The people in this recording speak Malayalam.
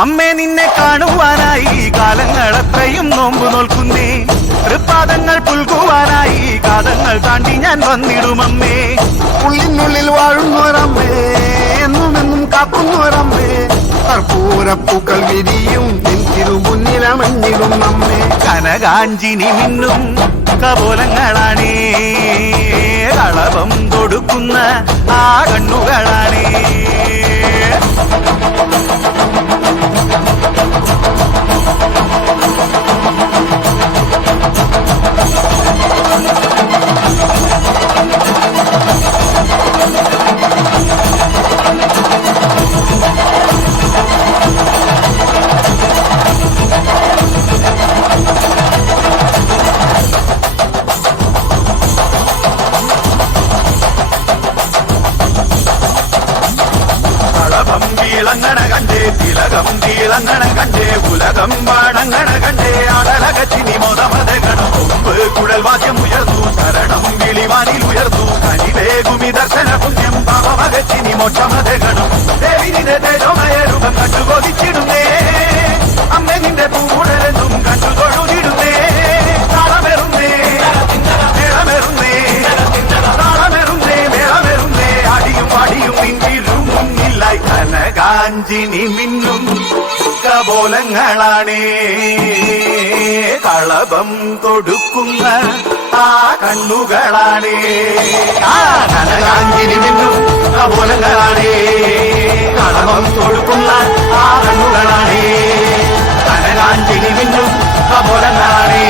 അമ്മേ നിന്നെ കാണുവാനായി കാലങ്ങളത്രയും നോമ്പു നോൽക്കുന്നേ. തൃപ്പാദങ്ങൾ പുൽകുവാനായി കാലങ്ങൾ താണ്ടി ഞാൻ വന്നിടുമമ്മേ. ഉള്ളിനുള്ളിൽ വാഴുന്നോരമ്മേ, എന്നുമെന്നും കാക്കുന്നോരമ്മേ, കർപ്പൂരപ്പൂക്കൾ വിരിയും തിരുമുന്നിലമഞ്ഞിടും നമ്മെ. കനകാഞ്ചിനി മിന്നും കപോലങ്ങളാണേ, കളഭം കൊടുക്കുന്ന ആ കണ്ണുകളാണേ. ളങ്ങണ കണ്ടേ തിലകം തീളങ്ങണ കണ്ടേ ഉലകം വാണങ്ങണ കണ്ടേ അടലകച്ചിനി മോദമതകണം കൊമ്പ് കുഴൽ വാദ്യം ഉയർന്നു ശരണം വിളിവാനിൽ ഉയർന്നു കനിവേഗുമി ദർശന പുണ്യം പാപമകച്ചിനി മോക്ഷമതകണം ദേവി നിന്റെ തേജോമയ രൂപം കണ്ടു കൊതിച്ചിടുന്നേ. അമ്മ നിന്റെ പൂടലെന്നും കണ്ടു തൊഴുതിടുന്നേ. താളമെറുന്നേ മേളമെറുന്നേ താളമെറുന്നേ മേളമെറുന്നേ അടിയും പാടിയും നിന്നിരും മുന്നിലായി കനകാഞ്ചിനി മിന്നും കപോലങ്ങളാണേ, കളഭം കൊടുക്കുന്ന ആ കണ്ണുകളാണേ. കനകാഞ്ചിനി മിന്നും കപോലങ്ങളാണേ, കളഭം കൊടുക്കുന്ന ആ കണ്ണുകളാണേ. കനകാഞ്ചിനി മിന്നും കപോലങ്ങളാണേ.